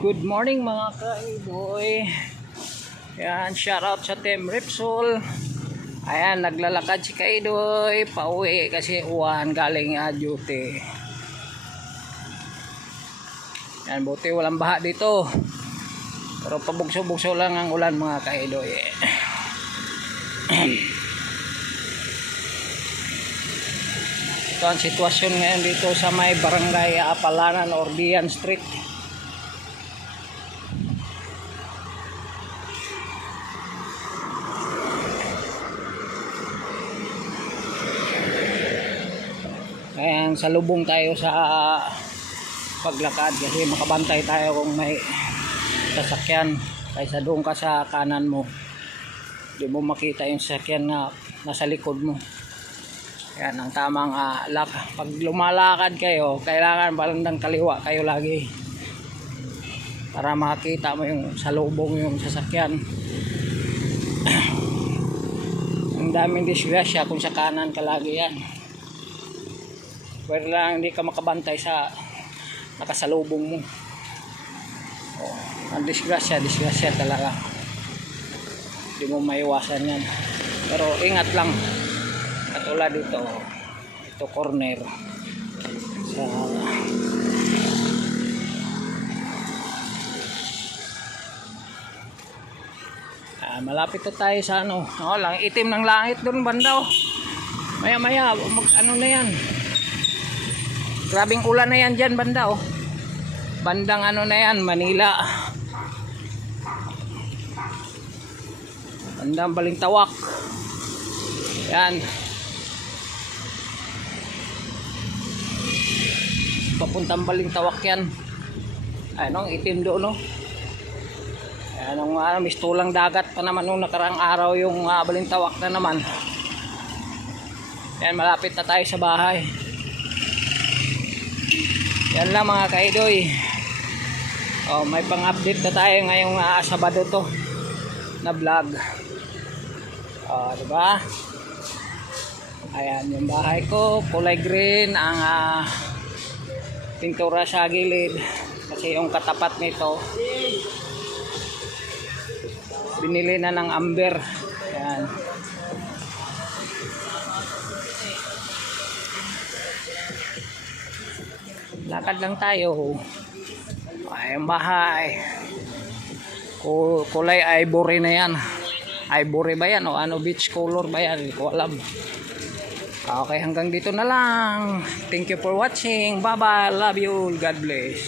Good morning mga ka-iboy. Yan, shoutout sa Team Repsol. Ayan, naglalakad si Kaidoy pauwi kasi uwan galing duty. Yan, buti walang baha dito. Pero pabugso-bugso lang ang ulan mga Kaidoy. Ito ang sitwasyon ngayon dito sa may barangay Apalanan, Ordian Street. Kaya salubong tayo sa paglakad kasi makabantay tayo kung may sasakyan, kaysa doon ka sa kanan mo di mo makita yung sasakyan na nasa likod mo. Yan ang tamang lak. Pag lumalakad kayo kailangan balandang kaliwa kayo lagi para makita mo yung salubong yung sasakyan. Ang daming disgrasya kung sa kanan ka lagi yan. Pwede lang hindi ka makabantay sa nakasalubong mo. Ang disgrasya talaga. Hindi mo maiwasan yan. Pero ingat lang. Katulad dito. Ito corner. Malapit na tayo sa ano. Lang itim ng langit doon banda. Maya ano na yan. Grabing ulan na yan dyan banda bandang ano na yan, Manila, bandang Balintawak yan, papuntang Balintawak yan. Anong itim doon anong mistulang dagat pa naman nung nakaraang araw yung Balintawak na naman yan. Malapit na tayo sa bahay. Yan lang mga kaidoy. May pang-update na tayo ngayong Sabado to na vlog. Diba? Ayan yung bahay ko, kulay green ang pintura sa gilid kasi yung katapat nito binili na ng amber. Ayan. Lakad lang tayo. Ay, ang bahay. Kulay ivory na yan. Ivory ba yan? O ano, beach color ba yan? Hindi ko alam. Okay, hanggang dito na lang. Thank you for watching. Bye bye. Love you. God bless.